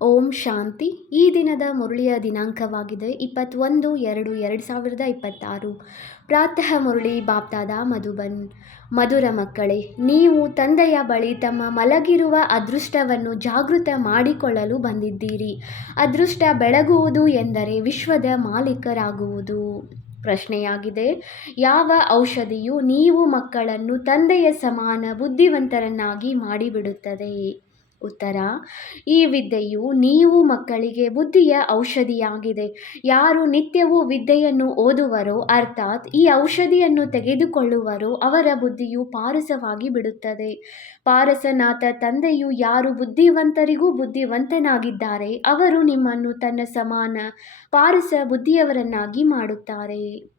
ಓಂ ಶಾಂತಿ. ಈ ದಿನದ ಮುರಳಿಯ ದಿನಾಂಕವಾಗಿದೆ 21/2/2026. ಪ್ರಾತಃ ಮುರಳಿ ಬಾಪ್ದಾದ ಮಧುಬನ್. ಮಧುರ ಮಕ್ಕಳೇ, ನೀವು ತಂದೆಯ ಬಳಿ ತಮ್ಮ ಮಲಗಿರುವ ಅದೃಷ್ಟವನ್ನು ಜಾಗೃತ ಮಾಡಿಕೊಳ್ಳಲು ಬಂದಿದ್ದೀರಿ. ಅದೃಷ್ಟ ಬೆಳಗುವುದು ಎಂದರೆ ವಿಶ್ವದ ಮಾಲೀಕರಾಗುವುದು. ಪ್ರಶ್ನೆಯಾಗಿದೆ, ಯಾವ ಔಷಧಿಯು ನೀವು ಮಕ್ಕಳನ್ನು ತಂದೆಯ ಸಮಾನ ಬುದ್ಧಿವಂತರನ್ನಾಗಿ ಮಾಡಿಬಿಡುತ್ತದೆ? ಉತ್ತರ, ಈ ವಿದ್ಯೆಯು ನೀವು ಮಕ್ಕಳಿಗೆ ಬುದ್ಧಿಯ ಔಷಧಿಯಾಗಿದೆ. ಯಾರು ನಿತ್ಯವೂ ವಿದ್ಯೆಯನ್ನು ಓದುವರೋ, ಅರ್ಥಾತ್ ಈ ಔಷಧಿಯನ್ನು ತೆಗೆದುಕೊಳ್ಳುವರೋ, ಅವರ ಬುದ್ಧಿಯು ಪಾರಸವಾಗಿ ಬಿಡುತ್ತದೆ. ಪಾರಸನಾಥ ತಂದೆಯು ಯಾರು ಬುದ್ಧಿವಂತರಿಗೂ ಬುದ್ಧಿವಂತನಾಗಿದ್ದಾರೆ, ಅವರು ನಿಮ್ಮನ್ನು ತನ್ನ ಸಮಾನ ಪಾರಸ ಬುದ್ಧಿಯವರನ್ನಾಗಿ ಮಾಡುತ್ತಾರೆ.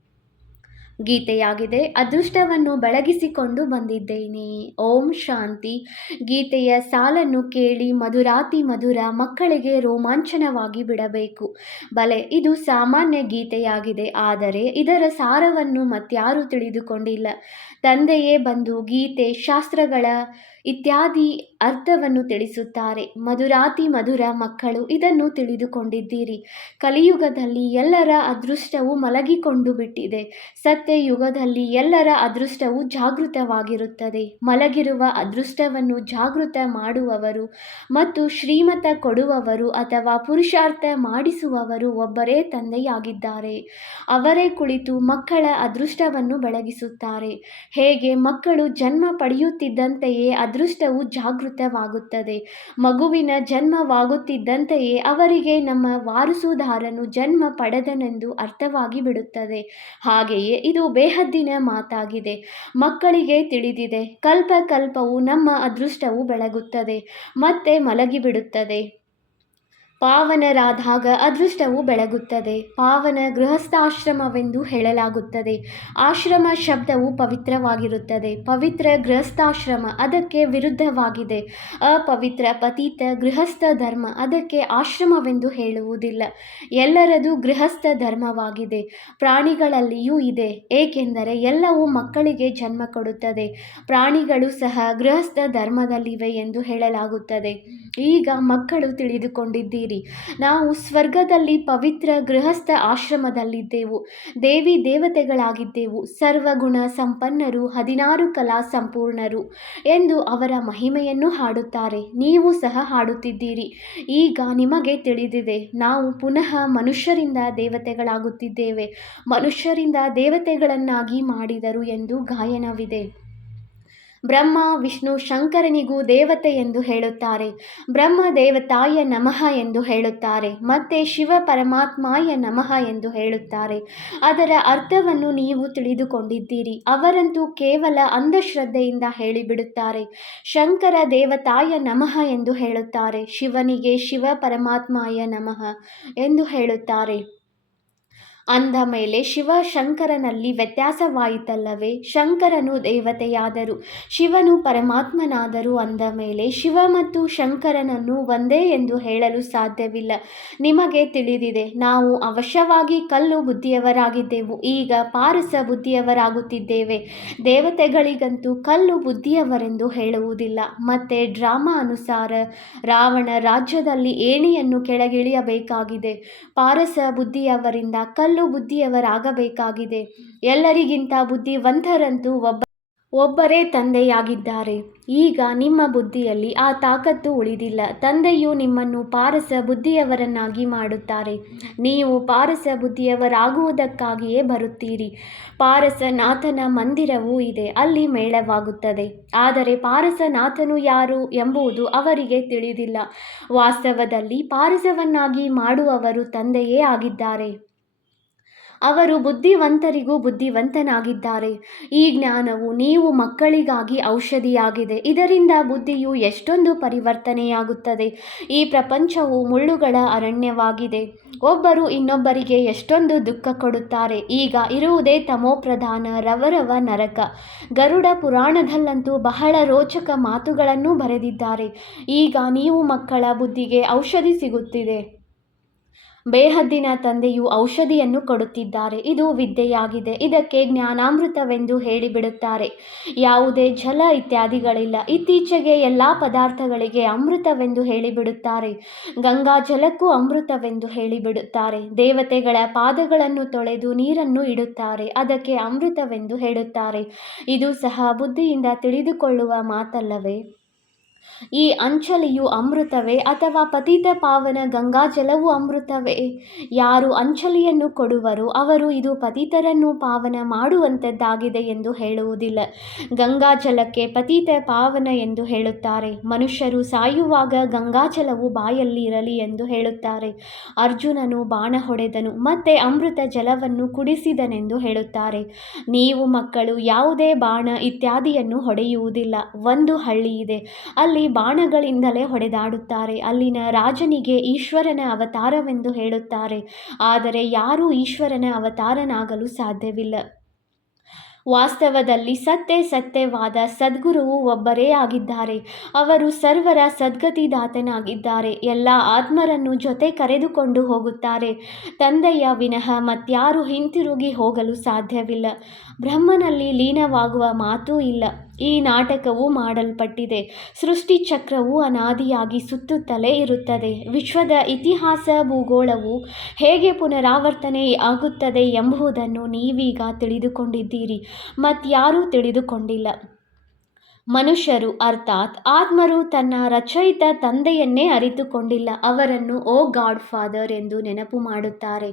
ಗೀತೆಯಾಗಿದೆ, ಅದೃಷ್ಟವನ್ನು ಬೆಳಗಿಸಿಕೊಂಡು ಬಂದಿದ್ದೇನೆ. ಓಂ ಶಾಂತಿ. ಗೀತೆಯ ಸಾಲನ್ನು ಕೇಳಿ ಮಧುರಾತಿ ಮಧುರ ಮಕ್ಕಳಿಗೆ ರೋಮಾಂಚನವಾಗಿ ಬಿಡಬೇಕು. ಬಲೆ, ಇದು ಸಾಮಾನ್ಯ ಗೀತೆಯಾಗಿದೆ, ಆದರೆ ಇದರ ಸಾರವನ್ನು ಮತ್ಯಾರೂ ತಿಳಿದುಕೊಂಡಿಲ್ಲ. ತಂದೆಯೇ ಬಂದು ಗೀತೆ, ಶಾಸ್ತ್ರಗಳ ಇತ್ಯಾದಿ ಅರ್ಥವನ್ನು ತಿಳಿಸುತ್ತಾರೆ. ಮಧುರಾತಿ ಮಧುರ ಮಕ್ಕಳು ಇದನ್ನು ತಿಳಿದುಕೊಂಡಿದ್ದೀರಿ. ಕಲಿಯುಗದಲ್ಲಿ ಎಲ್ಲರ ಅದೃಷ್ಟವು ಮಲಗಿಕೊಂಡು ಬಿಟ್ಟಿದೆ. ಸತ್ಯಯುಗದಲ್ಲಿ ಎಲ್ಲರ ಅದೃಷ್ಟವು ಜಾಗೃತವಾಗಿರುತ್ತದೆ. ಮಲಗಿರುವ ಅದೃಷ್ಟವನ್ನು ಜಾಗೃತ ಮಾಡುವವರು ಮತ್ತು ಶ್ರೀಮತ ಕೊಡುವವರು ಅಥವಾ ಪುರುಷಾರ್ಥ ಮಾಡಿಸುವವರು ಒಬ್ಬರೇ ತಂದೆಯಾಗಿದ್ದಾರೆ. ಅವರೇ ಕುಳಿತು ಮಕ್ಕಳ ಅದೃಷ್ಟವನ್ನು ಬೆಳಗಿಸುತ್ತಾರೆ. ಹೇಗೆ ಮಕ್ಕಳು ಜನ್ಮ ಪಡೆಯುತ್ತಿದ್ದಂತೆಯೇ ಅದೃಷ್ಟವು ಜಾಗೃತವಾಗುತ್ತದೆ. ಮಗುವಿನ ಜನ್ಮವಾಗುತ್ತಿದ್ದಂತೆಯೇ ಅವರಿಗೆ ನಮ್ಮ ವಾರಸುದಾರನು ಜನ್ಮ ಪಡೆದನೆಂದು ಅರ್ಥವಾಗಿ ಬಿಡುತ್ತದೆ. ಹಾಗೆಯೇ ಇದು ಬೇಹದ್ದಿನ ಮಾತಾಗಿದೆ. ಮಕ್ಕಳಿಗೆ ತಿಳಿದಿದೆ, ಕಲ್ಪ ಕಲ್ಪವು ನಮ್ಮ ಅದೃಷ್ಟವು ಬೆಳಗುತ್ತದೆ ಮತ್ತೆ ಮಲಗಿಬಿಡುತ್ತದೆ. ಪಾವನರಾದಾಗ ಅದೃಷ್ಟವು ಬೆಳಗುತ್ತದೆ. ಪಾವನ ಗೃಹಸ್ಥಾಶ್ರಮವೆಂದು ಹೇಳಲಾಗುತ್ತದೆ. ಆಶ್ರಮ ಶಬ್ದವು ಪವಿತ್ರವಾಗಿರುತ್ತದೆ. ಪವಿತ್ರ ಗೃಹಸ್ಥಾಶ್ರಮ ಅದಕ್ಕೆ ವಿರುದ್ಧವಾಗಿದೆ. ಅಪವಿತ್ರ ಪತಿತ ಗೃಹಸ್ಥ ಧರ್ಮ ಅದಕ್ಕೆ ಆಶ್ರಮವೆಂದು ಹೇಳುವುದಿಲ್ಲ. ಎಲ್ಲರದು ಗೃಹಸ್ಥ ಧರ್ಮವಾಗಿದೆ. ಪ್ರಾಣಿಗಳಲ್ಲಿಯೂ ಇದೆ, ಏಕೆಂದರೆ ಎಲ್ಲವೂ ಮಕ್ಕಳಿಗೆ ಜನ್ಮ ಕೊಡುತ್ತದೆ. ಪ್ರಾಣಿಗಳು ಸಹ ಗೃಹಸ್ಥ ಧರ್ಮದಲ್ಲಿವೆ ಎಂದು ಹೇಳಲಾಗುತ್ತದೆ. ಈಗ ಮಕ್ಕಳು ತಿಳಿದುಕೊಂಡಿದ್ದೀರಿ, ನಾವು ಸ್ವರ್ಗದಲ್ಲಿ ಪವಿತ್ರ ಗೃಹಸ್ಥ ಆಶ್ರಮದಲ್ಲಿದ್ದೆವು. ದೇವಿ ದೇವತೆಗಳಾಗಿದ್ದೆವು. ಸರ್ವಗುಣ ಸಂಪನ್ನರು, 16 ಕಲಾ ಸಂಪೂರ್ಣರು ಎಂದು ಅವರ ಮಹಿಮೆಯನ್ನು ಹಾಡುತ್ತಾರೆ. ನೀವು ಸಹ ಹಾಡುತ್ತಿದ್ದೀರಿ. ಈಗ ನಿಮಗೆ ತಿಳಿದಿದೆ, ನಾವು ಪುನಃ ಮನುಷ್ಯರಿಂದ ದೇವತೆಗಳಾಗುತ್ತಿದ್ದೇವೆ. ಮನುಷ್ಯರಿಂದ ದೇವತೆಗಳನ್ನಾಗಿ ಮಾಡಿದರು ಎಂದು ಗಾಯನವಿದೆ. ಬ್ರಹ್ಮ ವಿಷ್ಣು ಶಂಕರನಿಗೂ ದೇವತೆ ಎಂದು ಹೇಳುತ್ತಾರೆ. ಬ್ರಹ್ಮ ದೇವತಾಯ ನಮಃ ಎಂದು ಹೇಳುತ್ತಾರೆ. ಮತ್ತೆ ಶಿವ ಪರಮಾತ್ಮಾಯ ನಮಃ ಎಂದು ಹೇಳುತ್ತಾರೆ. ಅದರ ಅರ್ಥವನ್ನು ನೀವು ತಿಳಿದುಕೊಂಡಿದ್ದೀರಿ. ಅವರಂತೂ ಕೇವಲ ಅಂಧಶ್ರದ್ಧೆಯಿಂದ ಹೇಳಿಬಿಡುತ್ತಾರೆ. ಶಂಕರ ದೇವತಾಯ ನಮಃ ಎಂದು ಹೇಳುತ್ತಾರೆ. ಶಿವನಿಗೆ ಶಿವ ಪರಮಾತ್ಮಾಯ ನಮಃ ಎಂದು ಹೇಳುತ್ತಾರೆ. ಅಂದ ಮೇಲೆ ಶಿವ ಶಂಕರನಲ್ಲಿ ವ್ಯತ್ಯಾಸವಾಯಿತಲ್ಲವೇ? ಶಂಕರನು ದೇವತೆಯಾದರು, ಶಿವನು ಪರಮಾತ್ಮನಾದರು. ಅಂದ ಮೇಲೆ ಶಿವ ಮತ್ತು ಶಂಕರನನ್ನು ಒಂದೇ ಎಂದು ಹೇಳಲು ಸಾಧ್ಯವಿಲ್ಲ. ನಿಮಗೆ ತಿಳಿದಿದೆ, ನಾವು ಅವಶ್ಯವಾಗಿ ಕಲ್ಲು ಬುದ್ಧಿಯವರಾಗಿದ್ದೆವು, ಈಗ ಪಾರಸ ಬುದ್ಧಿಯವರಾಗುತ್ತಿದ್ದೇವೆ. ದೇವತೆಗಳಿಗಂತೂ ಕಲ್ಲು ಬುದ್ಧಿಯವರೆಂದು ಹೇಳುವುದಿಲ್ಲ. ಮತ್ತೆ ಡ್ರಾಮಾ ಅನುಸಾರ ರಾವಣ ರಾಜ್ಯದಲ್ಲಿ ಏಣಿಯನ್ನು ಕೆಳಗಿಳಿಯಬೇಕಾಗಿದೆ. ಪಾರಸ ಬುದ್ಧಿಯವರಿಂದ ಕಲ್ಲು ಬುದ್ಧಿಯವರಾಗಬೇಕಾಗಿದೆ. ಎಲ್ಲರಿಗಿಂತ ಬುದ್ಧಿವಂತರಂತೂ ಒಬ್ಬರೇ ತಂದೆಯಾಗಿದ್ದಾರೆ. ಈಗ ನಿಮ್ಮ ಬುದ್ಧಿಯಲ್ಲಿ ಆ ತಾಕತ್ತು ಉಳಿದಿಲ್ಲ. ತಂದೆಯು ನಿಮ್ಮನ್ನು ಪಾರಸ ಬುದ್ಧಿಯವರನ್ನಾಗಿ ಮಾಡುತ್ತಾರೆ. ನೀವು ಪಾರಸ ಬುದ್ಧಿಯವರಾಗುವುದಕ್ಕಾಗಿಯೇ ಬರುತ್ತೀರಿ. ಪಾರಸನಾಥನ ಮಂದಿರವೂ ಇದೆ, ಅಲ್ಲಿ ಮೇಳವಾಗುತ್ತದೆ. ಆದರೆ ಪಾರಸನಾಥನು ಯಾರು ಎಂಬುದು ಅವರಿಗೆ ತಿಳಿದಿಲ್ಲ. ವಾಸ್ತವದಲ್ಲಿ ಪಾರಸವನ್ನಾಗಿ ಮಾಡುವವರು ತಂದೆಯೇ ಆಗಿದ್ದಾರೆ. ಅವರು ಬುದ್ಧಿವಂತರಿಗೂ ಬುದ್ಧಿವಂತನಾಗಿದ್ದಾರೆ. ಈ ಜ್ಞಾನವು ನೀವು ಮಕ್ಕಳಿಗಾಗಿ ಔಷಧಿಯಾಗಿದೆ. ಇದರಿಂದ ಬುದ್ಧಿಯು ಎಷ್ಟೊಂದು ಪರಿವರ್ತನೆಯಾಗುತ್ತದೆ. ಈ ಪ್ರಪಂಚವು ಮುಳ್ಳುಗಳ ಅರಣ್ಯವಾಗಿದೆ. ಒಬ್ಬರು ಇನ್ನೊಬ್ಬರಿಗೆ ಎಷ್ಟೊಂದು ದುಃಖ ಕೊಡುತ್ತಾರೆ. ಈಗ ಇರುವುದೇ ತಮೋಪ್ರಧಾನ ರವರವ ನರಕ. ಗರುಡ ಪುರಾಣದಲ್ಲಂತೂ ಬಹಳ ರೋಚಕ ಮಾತುಗಳನ್ನು ಬರೆದಿದ್ದಾರೆ. ಈಗ ನೀವು ಮಕ್ಕಳ ಬುದ್ಧಿಗೆ ಔಷಧಿ ಸಿಗುತ್ತಿದೆ. ಬೇಹದ್ದಿನ ತಂದೆಯು ಔಷಧಿಯನ್ನು ಕೊಡುತ್ತಿದ್ದಾರೆ. ಇದು ವಿದ್ಯೆಯಾಗಿದೆ. ಇದಕ್ಕೆ ಜ್ಞಾನಾಮೃತವೆಂದು ಹೇಳಿಬಿಡುತ್ತಾರೆ. ಯಾವುದೇ ಜಲ ಇತ್ಯಾದಿಗಳಿಲ್ಲ. ಇತ್ತೀಚೆಗೆ ಎಲ್ಲ ಪದಾರ್ಥಗಳಿಗೆ ಅಮೃತವೆಂದು ಹೇಳಿಬಿಡುತ್ತಾರೆ. ಗಂಗಾ ಜಲಕ್ಕೂ ಅಮೃತವೆಂದು ಹೇಳಿಬಿಡುತ್ತಾರೆ. ದೇವತೆಗಳ ಪಾದಗಳನ್ನು ತೊಳೆದು ನೀರನ್ನು ಇಡುತ್ತಾರೆ. ಅದಕ್ಕೆ ಅಮೃತವೆಂದು ಹೇಳುತ್ತಾರೆ. ಇದು ಸಹ ಬುದ್ಧಿಯಿಂದ ತಿಳಿದುಕೊಳ್ಳುವ ಮಾತಲ್ಲವೇ? ಈ ಅಂಚಲಿಯು ಅಮೃತವೇ ಅಥವಾ ಪತಿತ ಪಾವನ ಗಂಗಾಜಲವು ಅಮೃತವೇ? ಯಾರು ಅಂಚಲಿಯನ್ನು ಕೊಡುವರೋ ಅವರು ಇದು ಪತಿತರನ್ನು ಪಾವನ ಮಾಡುವಂಥದ್ದಾಗಿದೆ ಎಂದು ಹೇಳುವುದಿಲ್ಲ. ಗಂಗಾಜಲಕ್ಕೆ ಪತಿತ ಪಾವನ ಎಂದು ಹೇಳುತ್ತಾರೆ. ಮನುಷ್ಯರು ಸಾಯುವಾಗ ಗಂಗಾಜಲವು ಬಾಯಲ್ಲಿ ಇರಲಿ ಎಂದು ಹೇಳುತ್ತಾರೆ. ಅರ್ಜುನನು ಬಾಣ ಹೊಡೆದನು ಮತ್ತೆ ಅಮೃತ ಜಲವನ್ನು ಕುಡಿಸಿದನೆಂದು ಹೇಳುತ್ತಾರೆ. ನೀವು ಮಕ್ಕಳು ಯಾವುದೇ ಬಾಣ ಇತ್ಯಾದಿಯನ್ನು ಹೊಡೆಯುವುದಿಲ್ಲ. ಒಂದು ಹಳ್ಳಿ ಇದೆ, ಅಲ್ಲಿ ಬಾಣಗಳಿಂದಲೇ ಹೊಡೆದಾಡುತ್ತಾರೆ. ಅಲ್ಲಿನ ರಾಜನಿಗೆ ಈಶ್ವರನ ಅವತಾರವೆಂದು ಹೇಳುತ್ತಾರೆ. ಆದರೆ ಯಾರೂ ಈಶ್ವರನ ಅವತಾರನಾಗಲು ಸಾಧ್ಯವಿಲ್ಲ. ವಾಸ್ತವದಲ್ಲಿ ಸತ್ಯವಾದ ಸದ್ಗುರುವು ಒಬ್ಬರೇ ಆಗಿದ್ದಾರೆ. ಅವರು ಸರ್ವರ ಸದ್ಗತಿದಾತನಾಗಿದ್ದಾರೆ. ಎಲ್ಲ ಆತ್ಮರನ್ನು ಜೊತೆ ಕರೆದುಕೊಂಡು ಹೋಗುತ್ತಾರೆ. ತಂದೆಯ ವಿನಃ ಮತ್ಯಾರೂ ಹಿಂತಿರುಗಿ ಹೋಗಲು ಸಾಧ್ಯವಿಲ್ಲ. ಬ್ರಹ್ಮನಲ್ಲಿ ಲೀನವಾಗುವ ಮಾತೂ ಇಲ್ಲ. ಈ ನಾಟಕವು ಮಾಡಲ್ಪಟ್ಟಿದೆ. ಸೃಷ್ಟಿ ಚಕ್ರವು ಅನಾದಿಯಾಗಿ ಸುತ್ತುತ್ತಲೇ ಇರುತ್ತದೆ. ವಿಶ್ವದ ಇತಿಹಾಸ ಭೂಗೋಳವು ಹೇಗೆ ಪುನರಾವರ್ತನೆ ಆಗುತ್ತದೆ ಎಂಬುದನ್ನು ನೀವೀಗ ತಿಳಿದುಕೊಂಡಿದ್ದೀರಿ. ಮತ್ಯಾರೂ ತಿಳಿದುಕೊಂಡಿಲ್ಲ. ಮನುಷ್ಯರು ಅರ್ಥಾತ್ ಆತ್ಮರು ತನ್ನ ರಚಯಿತ ತಂದೆಯನ್ನೇ ಅರಿತುಕೊಂಡಿಲ್ಲ. ಅವರನ್ನು ಓ ಗಾಡ್ ಫಾದರ್ ಎಂದು ನೆನಪು ಮಾಡುತ್ತಾರೆ.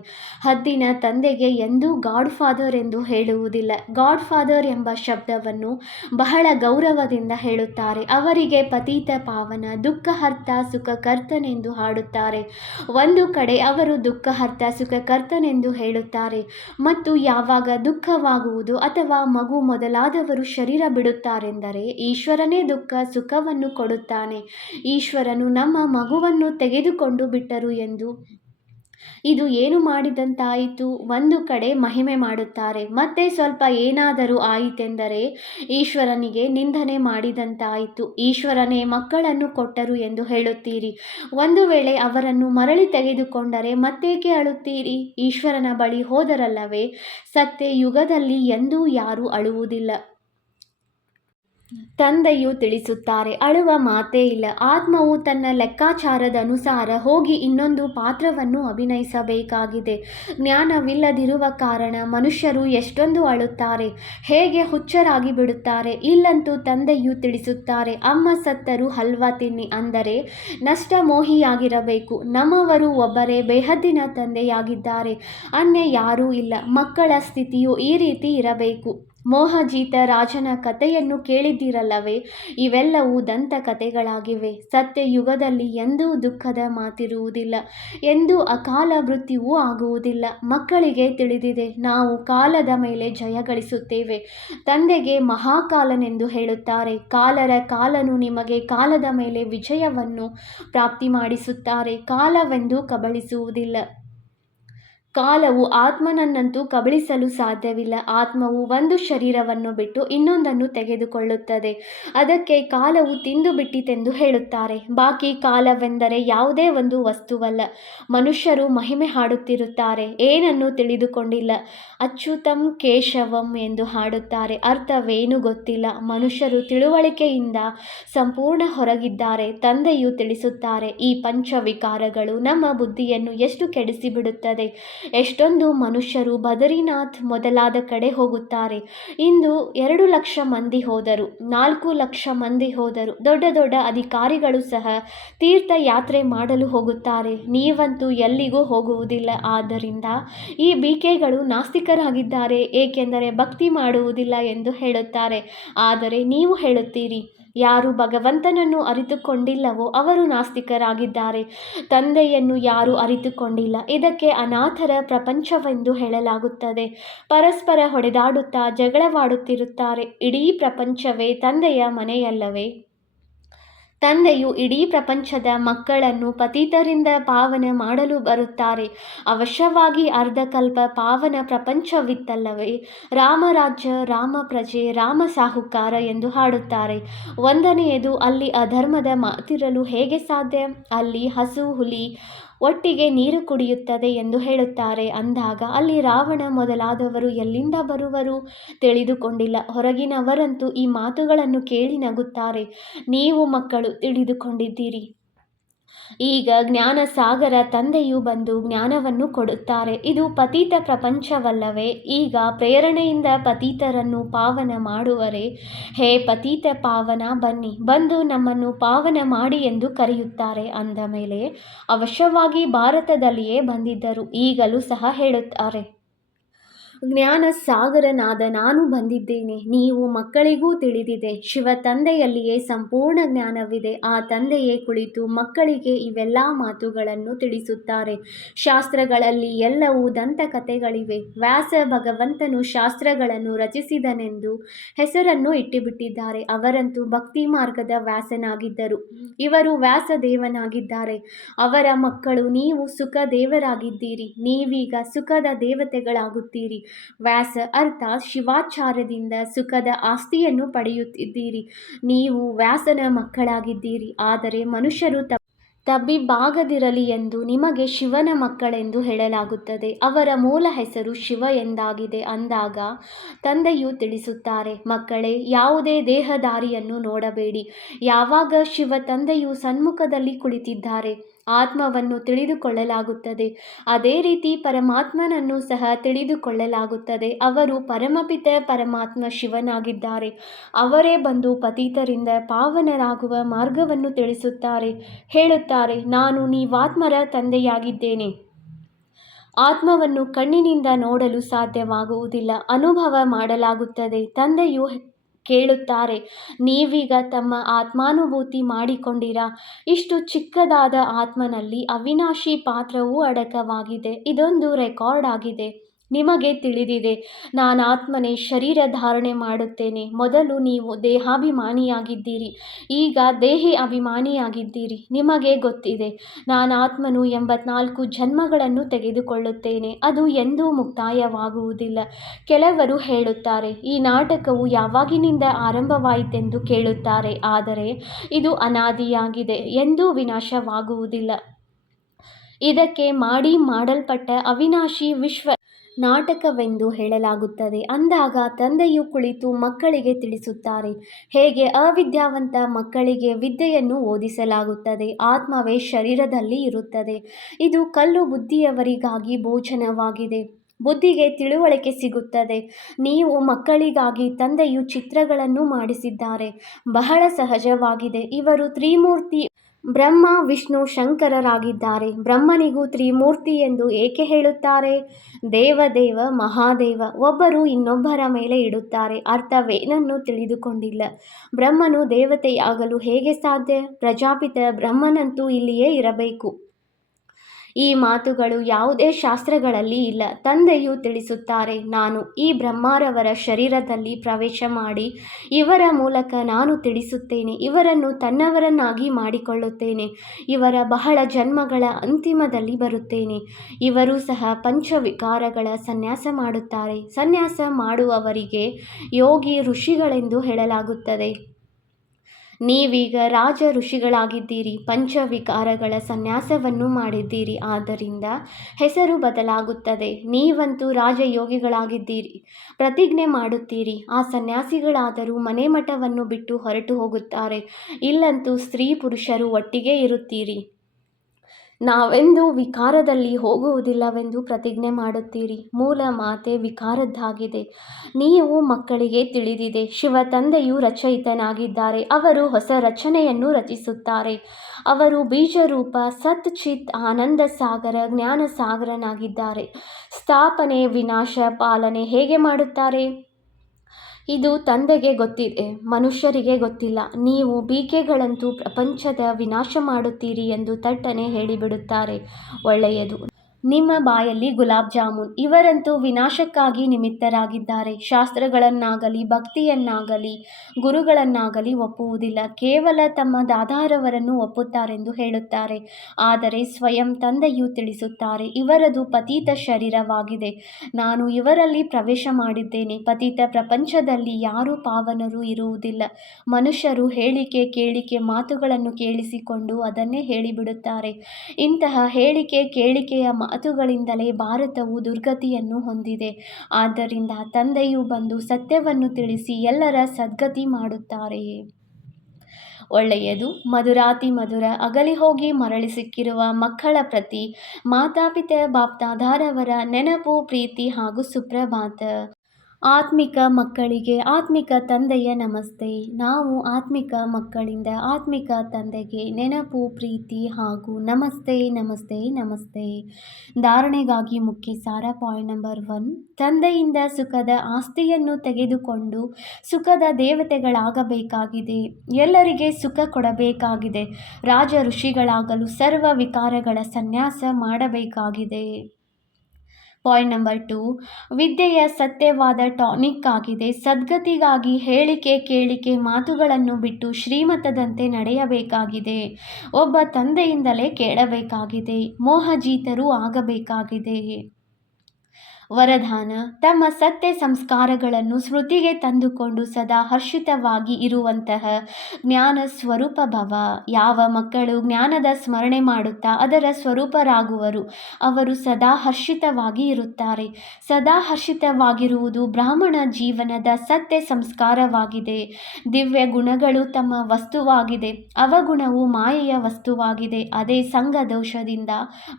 ಹದ್ದಿನ ತಂದೆಗೆ ಎಂದೂ ಗಾಡ್ ಫಾದರ್ ಎಂದು ಹೇಳುವುದಿಲ್ಲ. ಗಾಡ್ ಫಾದರ್ ಎಂಬ ಶಬ್ದವನ್ನು ಬಹಳ ಗೌರವದಿಂದ ಹೇಳುತ್ತಾರೆ. ಅವರಿಗೆ ಪತಿತ ಪಾವನ, ದುಃಖಹರ್ತ, ಸುಖಕರ್ತನೆಂದು ಹಾಡುತ್ತಾರೆ. ಒಂದು ಕಡೆ ಅವರು ದುಃಖಹರ್ತ, ಸುಖಕರ್ತನೆಂದು ಹೇಳುತ್ತಾರೆ. ಮತ್ತು ಯಾವಾಗ ದುಃಖವಾಗುವುದು ಅಥವಾ ಮಗು ಮೊದಲಾದವರು ಶರೀರ ಬಿಡುತ್ತಾರೆಂದರೆ ಈಶ್ವರನೇ ದುಃಖ ಸುಖವನ್ನು ಕೊಡುತ್ತಾನೆ. ಈಶ್ವರನು ನಮ್ಮ ಮಗುವನ್ನು ತೆಗೆದುಕೊಂಡು ಬಿಟ್ಟರು ಎಂದು ಇದು ಏನು ಮಾಡಿದಂತಾಯಿತು? ಒಂದು ಕಡೆ ಮಹಿಮೆ ಮಾಡುತ್ತಾರೆ, ಮತ್ತೆ ಸ್ವಲ್ಪ ಏನಾದರೂ ಆಯಿತೆಂದರೆ ಈಶ್ವರನಿಗೆ ನಿಂದನೆ ಮಾಡಿದಂತಾಯಿತು. ಈಶ್ವರನೇ ಮಕ್ಕಳನ್ನು ಕೊಟ್ಟರು ಎಂದು ಹೇಳುತ್ತೀರಿ. ಒಂದು ವೇಳೆ ಅವರನ್ನು ಮರಳಿ ತೆಗೆದುಕೊಂಡರೆ ಮತ್ತೇಕೆ ಅಳುತ್ತೀರಿ? ಈಶ್ವರನ ಬಳಿ ಹೋದರಲ್ಲವೇ? ಸತ್ಯ ಯುಗದಲ್ಲಿ ಎಂದೂ ಯಾರೂ ಅಳುವುದಿಲ್ಲ. ತಂದೆಯು ತಿಳಿಸುತ್ತಾರೆ, ಅಳುವ ಮಾತೇ ಇಲ್ಲ. ಆತ್ಮವು ತನ್ನ ಲೆಕ್ಕಾಚಾರದ ಅನುಸಾರ ಹೋಗಿ ಇನ್ನೊಂದು ಪಾತ್ರವನ್ನು ಅಭಿನಯಿಸಬೇಕಾಗಿದೆ. ಜ್ಞಾನವಿಲ್ಲದಿರುವ ಕಾರಣ ಮನುಷ್ಯರು ಎಷ್ಟೊಂದು ಅಳುತ್ತಾರೆ, ಹೇಗೆ ಹುಚ್ಚರಾಗಿ ಬಿಡುತ್ತಾರೆ. ಇಲ್ಲಂತೂ ತಂದೆಯು ತಿಳಿಸುತ್ತಾರೆ, ಅಮ್ಮ ಸತ್ತರೂ ಹಲ್ವಾ ತಿನ್ನಿ, ಅಂದರೆ ನಷ್ಟಮೋಹಿಯಾಗಿರಬೇಕು. ನಮ್ಮವರು ಒಬ್ಬರೇ ಬೇಹದ್ದಿನ ತಂದೆಯಾಗಿದ್ದಾರೆ, ಅನ್ಯ ಯಾರೂ ಇಲ್ಲ. ಮಕ್ಕಳ ಸ್ಥಿತಿಯು ಈ ರೀತಿ ಇರಬೇಕು. ಮೋಹಜೀತ ರಾಜನ ಕಥೆಯನ್ನು ಕೇಳಿದ್ದೀರಲ್ಲವೇ? ಇವೆಲ್ಲವೂ ದಂತಕಥೆಗಳಾಗಿವೆ. ಸತ್ಯಯುಗದಲ್ಲಿ ಎಂದೂ ದುಃಖದ ಮಾತಿರುವುದಿಲ್ಲ, ಎಂದೂ ಅಕಾಲ ಮೃತ್ಯುವೂ ಆಗುವುದಿಲ್ಲ. ಮಕ್ಕಳಿಗೆ ತಿಳಿದಿದೆ, ನಾವು ಕಾಲದ ಮೇಲೆ ಜಯ ಗಳಿಸುತ್ತೇವೆ. ತಂದೆಗೆ ಮಹಾಕಾಲನೆಂದು ಹೇಳುತ್ತಾರೆ. ಕಾಲರ ಕಾಲನು ನಿಮಗೆ ಕಾಲದ ಮೇಲೆ ವಿಜಯವನ್ನು ಪ್ರಾಪ್ತಿ ಮಾಡಿಸುತ್ತಾರೆ. ಕಾಲವೆಂದೂ ಕಬಳಿಸುವುದಿಲ್ಲ. ಕಾಲವು ಆತ್ಮನನ್ನಂತೂ ಕಬಳಿಸಲು ಸಾಧ್ಯವಿಲ್ಲ. ಆತ್ಮವು ಒಂದು ಶರೀರವನ್ನು ಬಿಟ್ಟು ಇನ್ನೊಂದನ್ನು ತೆಗೆದುಕೊಳ್ಳುತ್ತದೆ. ಅದಕ್ಕೆ ಕಾಲವು ತಿಂದು ಬಿಟ್ಟಿತೆಂದು ಹೇಳುತ್ತಾರೆ. ಬಾಕಿ ಕಾಲವೆಂದರೆ ಯಾವುದೇ ಒಂದು ವಸ್ತುವಲ್ಲ. ಮನುಷ್ಯರು ಮಹಿಮೆ ಹಾಡುತ್ತಿರುತ್ತಾರೆ, ಏನನ್ನು ತಿಳಿದುಕೊಂಡಿಲ್ಲ. ಅಚ್ಯುತಂ ಕೇಶವಂ ಎಂದು ಹಾಡುತ್ತಾರೆ, ಅರ್ಥವೇನು ಗೊತ್ತಿಲ್ಲ. ಮನುಷ್ಯರು ತಿಳುವಳಿಕೆಯಿಂದ ಸಂಪೂರ್ಣ ಹೊರಗಿದ್ದಾರೆ. ತಂದೆಯು ತಿಳಿಸುತ್ತಾರೆ, ಈ ಪಂಚವಿಕಾರಗಳು ನಮ್ಮ ಬುದ್ಧಿಯನ್ನು ಎಷ್ಟು ಕೆಡಿಸಿಬಿಡುತ್ತದೆ. ಎಷ್ಟೊಂದು ಮನುಷ್ಯರು ಬದರಿನಾಥ್ ಮೊದಲಾದ ಕಡೆ ಹೋಗುತ್ತಾರೆ. ಇಂದು 2 ಲಕ್ಷ ಮಂದಿ ಹೋದರು, 4 ಲಕ್ಷ ಮಂದಿ ಹೋದರು. ದೊಡ್ಡ ದೊಡ್ಡ ಅಧಿಕಾರಿಗಳು ಸಹ ತೀರ್ಥಯಾತ್ರೆ ಮಾಡಲು ಹೋಗುತ್ತಾರೆ. ನೀವಂತೂ ಎಲ್ಲಿಗೂ ಹೋಗುವುದಿಲ್ಲ. ಆದ್ದರಿಂದ ಈ ಬಿಕೆಗಳು ನಾಸ್ತಿಕರಾಗಿದ್ದಾರೆ, ಏಕೆಂದರೆ ಭಕ್ತಿ ಮಾಡುವುದಿಲ್ಲ ಎಂದು ಹೇಳುತ್ತಾರೆ. ಆದರೆ ನೀವು ಹೇಳುತ್ತೀರಿ, ಯಾರು ಭಗವಂತನನ್ನು ಅರಿತುಕೊಂಡಿಲ್ಲವೋ ಅವರು ನಾಸ್ತಿಕರಾಗಿದ್ದಾರೆ. ತಂದೆಯನ್ನು ಯಾರು ಅರಿತುಕೊಂಡಿಲ್ಲ. ಇದಕ್ಕೆ ಅನಾಥರ ಪ್ರಪಂಚವೆಂದು ಹೇಳಲಾಗುತ್ತದೆ. ಪರಸ್ಪರ ಹೊಡೆದಾಡುತ್ತಾ ಜಗಳವಾಡುತ್ತಿರುತ್ತಾರೆ. ಇಡೀ ಪ್ರಪಂಚವೇ ತಂದೆಯ ಮನೆಯಲ್ಲವೇ? ತಂದೆಯು ಇಡೀ ಪ್ರಪಂಚದ ಮಕ್ಕಳನ್ನು ಪತಿತರಿಂದ ಪಾವನ ಮಾಡಲು ಬರುತ್ತಾರೆ. ಅವಶ್ಯವಾಗಿ ಅರ್ಧಕಲ್ಪ ಪಾವನ ಪ್ರಪಂಚವಿತ್ತಲ್ಲವೇ? ರಾಮರಾಜ್ಯ, ರಾಮ ಪ್ರಜೆ, ರಾಮ ಸಾಹುಕಾರ ಎಂದು ಹಾಡುತ್ತಾರೆ. ಒಂದನೆಯದು, ಅಲ್ಲಿ ಅಧರ್ಮದ ಮಾತಿರಲು ಹೇಗೆ ಸಾಧ್ಯ? ಅಲ್ಲಿ ಹಸು ಹುಲಿ ಒಟ್ಟಿಗೆ ನೀರು ಕುಡಿಯುತ್ತದೆ ಎಂದು ಹೇಳುತ್ತಾರೆ. ಅಂದಾಗ ಅಲ್ಲಿ ರಾವಣ ಮೊದಲಾದವರು ಎಲ್ಲಿಂದ ಬರುವರು ತಿಳಿದುಕೊಂಡಿಲ್ಲ. ಹೊರಗಿನವರಂತೂ ಈ ಮಾತುಗಳನ್ನು ಕೇಳಿ ನಗುತ್ತಾರೆ. ನೀವು ಮಕ್ಕಳು ತಿಳಿದುಕೊಂಡಿದ್ದೀರಿ. ಈಗ ಜ್ಞಾನ ಸಾಗರ ತಂದೆಯು ಬಂದು ಜ್ಞಾನವನ್ನು ಕೊಡುತ್ತಾರೆ. ಇದು ಪತಿತ ಪ್ರಪಂಚವಲ್ಲವೇ? ಈಗ ಪ್ರೇರಣೆಯಿಂದ ಪತಿತರನ್ನು ಪಾವನ ಮಾಡುವರೆ. ಹೇ ಪತಿತ ಪಾವನ, ಬನ್ನಿ, ಬಂದು ನಮ್ಮನ್ನು ಪಾವನ ಮಾಡಿ ಎಂದು ಕರೆಯುತ್ತಾರೆ. ಅಂದ ಮೇಲೆ ಅವಶ್ಯವಾಗಿ ಭಾರತದಲ್ಲಿಯೇ ಬಂದಿದ್ದರು. ಈಗಲೂ ಸಹ ಹೇಳುತ್ತಾರೆ, ಜ್ಞಾನ ಸಾಗರನಾದ ನಾನು ಬಂದಿದ್ದೇನೆ. ನೀವು ಮಕ್ಕಳಿಗೂ ತಿಳಿದಿದೆ, ಶಿವ ತಂದೆಯಲ್ಲಿಯೇ ಸಂಪೂರ್ಣ ಜ್ಞಾನವಿದೆ. ಆ ತಂದೆಯೇ ಕುಳಿತು ಮಕ್ಕಳಿಗೆ ಇವೆಲ್ಲ ಮಾತುಗಳನ್ನು ತಿಳಿಸುತ್ತಾರೆ. ಶಾಸ್ತ್ರಗಳಲ್ಲಿ ಎಲ್ಲವೂ ದಂತಕಥೆಗಳಿವೆ. ವ್ಯಾಸ ಭಗವಂತನು ಶಾಸ್ತ್ರಗಳನ್ನು ರಚಿಸಿದನೆಂದು ಹೆಸರನ್ನು ಇಟ್ಟುಬಿಟ್ಟಿದ್ದಾರೆ. ಅವರಂತೂ ಭಕ್ತಿ ಮಾರ್ಗದ ವ್ಯಾಸನಾಗಿದ್ದರು. ಇವರು ವ್ಯಾಸದೇವನಾಗಿದ್ದಾರೆ. ಅವರ ಮಕ್ಕಳು ನೀವು ಸುಖ ದೇವರಾಗಿದ್ದೀರಿ. ನೀವೀಗ ಸುಖದ ದೇವತೆಗಳಾಗುತ್ತೀರಿ. ವ್ಯಾಸ ಅರ್ಥಾತ್ ಶಿವಾಚಾರ್ಯದಿಂದ ಸುಖದ ಆಸ್ತಿಯನ್ನು ಪಡೆಯುತ್ತಿದ್ದೀರಿ. ನೀವು ವ್ಯಾಸನ ಮಕ್ಕಳಾಗಿದ್ದೀರಿ. ಆದರೆ ಮನುಷ್ಯರು ತಬ್ಬಿಬ್ಬಾಗದಿರಲಿ ಎಂದು ನಿಮಗೆ ಶಿವನ ಮಕ್ಕಳೆಂದು ಹೇಳಲಾಗುತ್ತದೆ. ಅವರ ಮೂಲ ಹೆಸರು ಶಿವ ಎಂದಾಗಿದೆ. ಅಂದಾಗ ತಂದೆಯು ತಿಳಿಸುತ್ತಾರೆ, ಮಕ್ಕಳೇ, ಯಾವುದೇ ದೇಹದಾರಿಯನ್ನು ನೋಡಬೇಡಿ. ಯಾವಾಗ ಶಿವ ತಂದೆಯು ಸನ್ಮುಖದಲ್ಲಿ ಕುಳಿತಿದ್ದಾರೆ ಆತ್ಮವನ್ನು ತಿಳಿದುಕೊಳ್ಳಲಾಗುತ್ತದೆ. ಅದೇ ರೀತಿ ಪರಮಾತ್ಮನನ್ನು ಸಹ ತಿಳಿದುಕೊಳ್ಳಲಾಗುತ್ತದೆ. ಅವರು ಪರಮಪಿತ ಪರಮಾತ್ಮ ಶಿವನಾಗಿದ್ದಾರೆ. ಅವರೇ ಬಂದು ಪತಿತರಿಂದ ಪಾವನರಾಗುವ ಮಾರ್ಗವನ್ನು ತಿಳಿಸುತ್ತಾರೆ. ಹೇಳುತ್ತಾರೆ, ನಾನು ನೀವಾತ್ಮರ ತಂದೆಯಾಗಿದ್ದೇನೆ. ಆತ್ಮವನ್ನು ಕಣ್ಣಿನಿಂದ ನೋಡಲು ಸಾಧ್ಯವಾಗುವುದಿಲ್ಲ, ಅನುಭವ ಮಾಡಲಾಗುತ್ತದೆ. ತಂದೆಯು ಕೇಳುತ್ತಾರೆ, ನೀವೀಗ ತಮ್ಮ ಆತ್ಮಾನುಭೂತಿ ಮಾಡಿಕೊಂಡಿರಾ? ಇಷ್ಟು ಚಿಕ್ಕದಾದ ಆತ್ಮನಲ್ಲಿ ಅವಿನಾಶಿ ಪಾತ್ರವೂ ಅಡಕವಾಗಿದೆ. ಇದೊಂದು ರೆಕಾರ್ಡ್ ಆಗಿದೆ. ನಿಮಗೆ ತಿಳಿದಿದೆ, ನಾನಾತ್ಮನೇ ಶರೀರ ಧಾರಣೆ ಮಾಡುತ್ತೇನೆ. ಮೊದಲು ನೀವು ದೇಹಾಭಿಮಾನಿಯಾಗಿದ್ದೀರಿ, ಈಗ ದೇಹಿ ಅಭಿಮಾನಿಯಾಗಿದ್ದೀರಿ. ನಿಮಗೆ ಗೊತ್ತಿದೆ, ನಾನಾತ್ಮನು 84 ಜನ್ಮಗಳನ್ನು ತೆಗೆದುಕೊಳ್ಳುತ್ತೇನೆ. ಅದು ಎಂದೂ ಮುಕ್ತಾಯವಾಗುವುದಿಲ್ಲ. ಕೆಲವರು ಹೇಳುತ್ತಾರೆ, ಈ ನಾಟಕವು ಯಾವಾಗಿನಿಂದ ಆರಂಭವಾಯಿತೆಂದು ಕೇಳುತ್ತಾರೆ. ಆದರೆ ಇದು ಅನಾದಿಯಾಗಿದೆ, ಎಂದೂ ವಿನಾಶವಾಗುವುದಿಲ್ಲ. ಇದಕ್ಕೆ ಮಾಡಲ್ಪಟ್ಟ ಅವಿನಾಶಿ ವಿಶ್ವ ನಾಟಕವೆಂದು ಹೇಳಲಾಗುತ್ತದೆ. ಅಂದಾಗ ತಂದೆಯು ಕುಳಿತು ಮಕ್ಕಳಿಗೆ ತಿಳಿಸುತ್ತಾರೆ, ಹೇಗೆ ಅವಿದ್ಯಾವಂತ ಮಕ್ಕಳಿಗೆ ವಿದ್ಯೆಯನ್ನು ಓದಿಸಲಾಗುತ್ತದೆ. ಆತ್ಮವೇ ಶರೀರದಲ್ಲಿ ಇರುತ್ತದೆ. ಇದು ಕಲ್ಲು ಬುದ್ಧಿಯವರಿಗಾಗಿ ಭೋಜನವಾಗಿದೆ. ಬುದ್ಧಿಗೆ ತಿಳುವಳಿಕೆ ಸಿಗುತ್ತದೆ. ನೀವು ಮಕ್ಕಳಿಗಾಗಿ ತಂದೆಯು ಚಿತ್ರಗಳನ್ನು ಮಾಡಿಸಿದ್ದಾರೆ. ಬಹಳ ಸಹಜವಾಗಿದೆ. ಇವರು ತ್ರಿಮೂರ್ತಿ ಬ್ರಹ್ಮ ವಿಷ್ಣು ಶಂಕರರಾಗಿದ್ದಾರೆ. ಬ್ರಹ್ಮನಿಗೂ ತ್ರಿಮೂರ್ತಿ ಎಂದು ಏಕೆ ಹೇಳುತ್ತಾರೆ? ದೇವದೇವ ಮಹಾದೇವ ಒಬ್ಬರು ಇನ್ನೊಬ್ಬರ ಮೇಲೆ ಇಡುತ್ತಾರೆ. ಅರ್ಥವೇನನ್ನು ತಿಳಿದುಕೊಂಡಿಲ್ಲ. ಬ್ರಹ್ಮನು ದೇವತೆಯಾಗಲು ಹೇಗೆ ಸಾಧ್ಯ? ಪ್ರಜಾಪಿತ ಬ್ರಹ್ಮನಂತೂ ಇಲ್ಲಿಯೇ ಇರಬೇಕು. ಈ ಮಾತುಗಳು ಯಾವುದೇ ಶಾಸ್ತ್ರಗಳಲ್ಲಿ ಇಲ್ಲ. ತಂದೆಯು ತಿಳಿಸುತ್ತಾರೆ, ನಾನು ಈ ಬ್ರಹ್ಮರವರ ಶರೀರದಲ್ಲಿ ಪ್ರವೇಶ ಮಾಡಿ ಇವರ ಮೂಲಕ ನಾನು ತಿಳಿಸುತ್ತೇನೆ. ಇವರನ್ನು ತನ್ನವರನ್ನಾಗಿ ಮಾಡಿಕೊಳ್ಳುತ್ತೇನೆ. ಇವರ ಬಹಳ ಜನ್ಮಗಳ ಅಂತಿಮದಲ್ಲಿ ಬರುತ್ತೇನೆ. ಇವರೂ ಸಹ ಪಂಚವಿಕಾರಗಳ ಸನ್ಯಾಸ ಮಾಡುತ್ತಾರೆ. ಸನ್ಯಾಸ ಮಾಡುವವರಿಗೆ ಯೋಗಿ ಋಷಿಗಳೆಂದು ಹೇಳಲಾಗುತ್ತದೆ. ನೀವೀಗ ರಾಜ ಋಷಿಗಳಾಗಿದ್ದೀರಿ. ಪಂಚವಿಕಾರಗಳ ಸನ್ಯಾಸವನ್ನು ಮಾಡಿದ್ದೀರಿ. ಆದ್ದರಿಂದ ಹೆಸರು ಬದಲಾಗುತ್ತದೆ. ನೀವಂತೂ ರಾಜಯೋಗಿಗಳಾಗಿದ್ದೀರಿ. ಪ್ರತಿಜ್ಞೆ ಮಾಡುತ್ತೀರಿ. ಆ ಸನ್ಯಾಸಿಗಳಾದರೂ ಮನೆ ಮಠವನ್ನು ಬಿಟ್ಟು ಹೊರಟು ಹೋಗುತ್ತಾರೆ. ಇಲ್ಲಂತೂ ಸ್ತ್ರೀ ಪುರುಷರು ಒಟ್ಟಿಗೆ ಇರುತ್ತೀರಿ. ನಾವೆಂದೂ ವಿಕಾರದಲ್ಲಿ ಹೋಗುವುದಿಲ್ಲವೆಂದು ಪ್ರತಿಜ್ಞೆ ಮಾಡುತ್ತೀರಿ. ಮೂಲ ಮಾತೆ ವಿಕಾರದ್ದಾಗಿದೆ. ನೀವು ಮಕ್ಕಳಿಗೆ ತಿಳಿದಿದೆ, ಶಿವ ತಂದೆಯು ರಚಯಿತನಾಗಿದ್ದಾರೆ. ಅವರು ಹೊಸ ರಚನೆಯನ್ನು ರಚಿಸುತ್ತಾರೆ. ಅವರು ಬೀಜರೂಪ ಸತ್ ಚಿತ್ ಆನಂದ ಸಾಗರ ಜ್ಞಾನ ಸಾಗರನಾಗಿದ್ದಾರೆ. ಸ್ಥಾಪನೆ ವಿನಾಶ ಪಾಲನೆ ಹೇಗೆ ಮಾಡುತ್ತಾರೆ? ಇದು ತಂದೆಗೆ ಗೊತ್ತಿದೆ, ಮನುಷ್ಯರಿಗೆ ಗೊತ್ತಿಲ್ಲ. ನೀವು ಬೀಕೆಗಳಂತೂ ಪ್ರಪಂಚದ ವಿನಾಶ ಮಾಡುತ್ತೀರಿ ಎಂದು ತಟ್ಟನೆ ಹೇಳಿಬಿಡುತ್ತಾರೆ. ಒಳ್ಳೆಯದು. ನಿಮ್ಮ ಬಾಯಲ್ಲಿ ಗುಲಾಬ್ ಜಾಮೂನ್. ಇವರಂತೂ ವಿನಾಶಕ್ಕಾಗಿ ನಿಮಿತ್ತರಾಗಿದ್ದಾರೆ. ಶಾಸ್ತ್ರಗಳನ್ನಾಗಲಿ ಭಕ್ತಿಯನ್ನಾಗಲಿ ಗುರುಗಳನ್ನಾಗಲಿ ಒಪ್ಪುವುದಿಲ್ಲ. ಕೇವಲ ತಮ್ಮ ದಾದಾರವರನ್ನು ಒಪ್ಪುತ್ತಾರೆಂದು ಹೇಳುತ್ತಾರೆ. ಆದರೆ ಸ್ವಯಂ ತಂದೆಯು ತಿಳಿಸುತ್ತಾರೆ, ಇವರದು ಪತಿತ ಶರೀರವಾಗಿದೆ. ನಾನು ಇವರಲ್ಲಿ ಪ್ರವೇಶ ಮಾಡಿದ್ದೇನೆ. ಪತಿತ ಪ್ರಪಂಚದಲ್ಲಿ ಯಾರೂ ಪಾವನರು ಇರುವುದಿಲ್ಲ. ಮನುಷ್ಯರು ಹೇಳಿಕೆ ಕೇಳಿಕೆ ಮಾತುಗಳನ್ನು ಕೇಳಿಸಿಕೊಂಡು ಅದನ್ನೇ ಹೇಳಿಬಿಡುತ್ತಾರೆ. ಇಂತಹ ಹೇಳಿಕೆ ಕೇಳಿಕೆಯ ಮಾತುಗಳಿಂದಲೇ ಭಾರತವು ದುರ್ಗತಿಯನ್ನು ಹೊಂದಿದೆ. ಆದ್ದರಿಂದ ತಂದೆಯು ಬಂದು ಸತ್ಯವನ್ನು ತಿಳಿಸಿ ಎಲ್ಲರ ಸದ್ಗತಿ ಮಾಡುತ್ತಾರೆ. ಒಳ್ಳೆಯದು. ಮಧುರಾತಿ ಮಧುರ ಅಗಲಿ ಹೋಗಿ ಮರಳಿ ಸಿಕ್ಕಿರುವ ಮಕ್ಕಳ ಪ್ರತಿ ಮಾತಾಪಿತೆ ಬಾಪ್ದಾದಾರವರ ನೆನಪು, ಪ್ರೀತಿ ಹಾಗೂ ಸುಪ್ರಭಾತ. ಆತ್ಮಿಕ ಮಕ್ಕಳಿಗೆ ಆತ್ಮಿಕ ತಂದೆಯ ನಮಸ್ತೆ. ನಾವು ಆತ್ಮಿಕ ಮಕ್ಕಳಿಂದ ಆತ್ಮಿಕ ತಂದೆಗೆ ನೆನಪು, ಪ್ರೀತಿ ಹಾಗೂ ನಮಸ್ತೆ ನಮಸ್ತೆ ನಮಸ್ತೆ. ಧಾರಣೆಗಾಗಿ ಮುಖ್ಯ ಸಾರ. Point number 1. ತಂದೆಯಿಂದ ಸುಖದ ಆಸ್ತಿಯನ್ನು ತೆಗೆದುಕೊಂಡು ಸುಖದ ದೇವತೆಗಳಾಗಬೇಕಾಗಿದೆ. ಎಲ್ಲರಿಗೆ ಸುಖ ಕೊಡಬೇಕಾಗಿದೆ. ರಾಜ ಋಷಿಗಳಾಗಲು ಸರ್ವ ವಿಕಾರಗಳ ಸನ್ಯಾಸ ಮಾಡಬೇಕಾಗಿದೆ. Point number 2. ವಿದ್ಯೆಯ ಸತ್ಯವಾದ ಟಾನಿಕ್ ಆಗಿದೆ. ಸದ್ಗತಿಗಾಗಿ ಹೇಳಿಕೆ ಕೇಳಿಕೆ ಮಾತುಗಳನ್ನು ಬಿಟ್ಟು ಶ್ರೀಮತದಂತೆ ನಡೆಯಬೇಕಾಗಿದೆ. ಒಬ್ಬ ತಂದೆಯಿಂದಲೇ ಕೇಳಬೇಕಾಗಿದೆ. ಮೋಹಜೀತರೂ ಆಗಬೇಕಾಗಿದೆ. ವರದಾನ: ತಮ್ಮ ಸತ್ಯ ಸಂಸ್ಕಾರಗಳನ್ನು ಸ್ಮೃತಿಗೆ ತಂದುಕೊಂಡು ಸದಾ ಹರ್ಷಿತವಾಗಿ ಇರುವಂತಹ ಜ್ಞಾನ ಸ್ವರೂಪ ಭವ. ಯಾವ ಮಕ್ಕಳು ಜ್ಞಾನದ ಸ್ಮರಣೆ ಮಾಡುತ್ತಾ ಅದರ ಸ್ವರೂಪರಾಗುವರು ಅವರು ಸದಾ ಹರ್ಷಿತವಾಗಿ ಇರುತ್ತಾರೆ. ಸದಾ ಹರ್ಷಿತವಾಗಿರುವುದು ಬ್ರಾಹ್ಮಣ ಜೀವನದ ಸತ್ಯ ಸಂಸ್ಕಾರವಾಗಿದೆ. ದಿವ್ಯ ಗುಣಗಳು ತಮ್ಮ ವಸ್ತುವಾಗಿದೆ. ಅವಗುಣವು ಮಾಯೆಯ ವಸ್ತುವಾಗಿದೆ. ಅದೇ ಸಂಘ ದೋಷದಿಂದ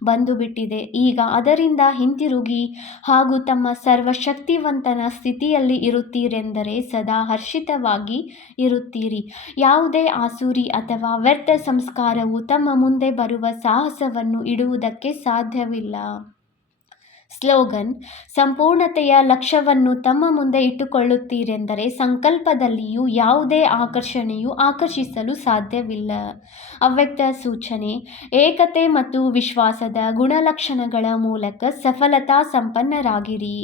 ಬಂದುಬಿಟ್ಟಿದೆ. ಈಗ ಅದರಿಂದ ಹಿಂತಿರುಗಿ ಹಾಗೂ ತಮ್ಮ ಸರ್ವಶಕ್ತಿವಂತನ ಸ್ಥಿತಿಯಲ್ಲಿ ಇರುತ್ತೀರೆಂದರೆ ಸದಾ ಹರ್ಷಿತವಾಗಿ ಇರುತ್ತೀರಿ. ಯಾವುದೇ ಆಸುರಿ ಅಥವಾ ವ್ಯರ್ಥ ಸಂಸ್ಕಾರವು ತಮ್ಮ ಮುಂದೆ ಬರುವ ಸಾಹಸವನ್ನು ಇಡುವುದಕ್ಕೆ ಸಾಧ್ಯವಿಲ್ಲ. ಸ್ಲೋಗನ್: ಸಂಪೂರ್ಣತೆಯ ಲಕ್ಷ್ಯವನ್ನು ತಮ್ಮ ಮುಂದೆ ಇಟ್ಟುಕೊಳ್ಳುತ್ತೀರೆಂದರೆ ಸಂಕಲ್ಪದಲ್ಲಿಯೂ ಯಾವುದೇ ಆಕರ್ಷಣೆಯು ಆಕರ್ಷಿಸಲು ಸಾಧ್ಯವಿಲ್ಲ. ಅವ್ಯಕ್ತ ಸೂಚನೆ: ಏಕತೆ ಮತ್ತು ವಿಶ್ವಾಸದ ಗುಣಲಕ್ಷಣಗಳ ಮೂಲಕ ಸಫಲತಾ ಸಂಪನ್ನರಾಗಿರಿ.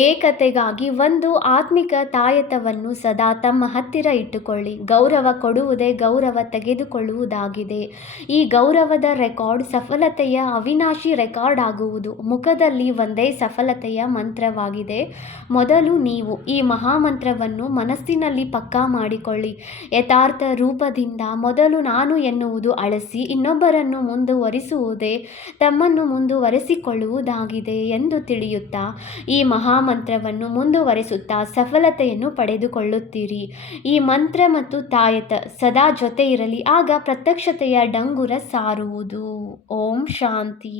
ಏಕತೆಗಾಗಿ ಒಂದು ಆತ್ಮಿಕ ತಾಯತವನ್ನು ಸದಾ ತಮ್ಮ ಹತ್ತಿರ ಇಟ್ಟುಕೊಳ್ಳಿ. ಗೌರವ ಕೊಡುವುದೇ ಗೌರವ ತೆಗೆದುಕೊಳ್ಳುವುದಾಗಿದೆ. ಈ ಗೌರವದ ರೆಕಾರ್ಡ್ ಸಫಲತೆಯ ಅವಿನಾಶಿ ರೆಕಾರ್ಡ್ ಆಗುವುದು. ಮುಖದಲ್ಲಿ ಒಂದೇ ಸಫಲತೆಯ ಮಂತ್ರವಾಗಿದೆ. ಮೊದಲು ನೀವು ಈ ಮಹಾಮಂತ್ರವನ್ನು ಮನಸ್ಸಿನಲ್ಲಿ ಪಕ್ಕಾ ಮಾಡಿಕೊಳ್ಳಿ. ಯಥಾರ್ಥ ರೂಪದಿಂದ ಮೊದಲು ನಾನು ಎನ್ನುವುದು ಅಳಿಸಿ ಇನ್ನೊಬ್ಬರನ್ನು ಮುಂದುವರಿಸುವುದೇ ತಮ್ಮನ್ನು ಮುಂದುವರಿಸಿಕೊಳ್ಳುವುದಾಗಿದೆ ಎಂದು ತಿಳಿಯುತ್ತಾ ಈ ಮಹಾಮಂತ್ರವನ್ನು ಮುಂದುವರಿಸುತ್ತಾ ಸಫಲತೆಯನ್ನು ಪಡೆದುಕೊಳ್ಳುತ್ತೀರಿ. ಈ ಮಂತ್ರ ಮತ್ತು ತಾಯತ ಸದಾ ಜೊತೆ ಇರಲಿ. ಆಗ ಪ್ರತ್ಯಕ್ಷತೆಯ ಡಂಗುರ ಸಾರುವುದು. ಓಂ ಶಾಂತಿ.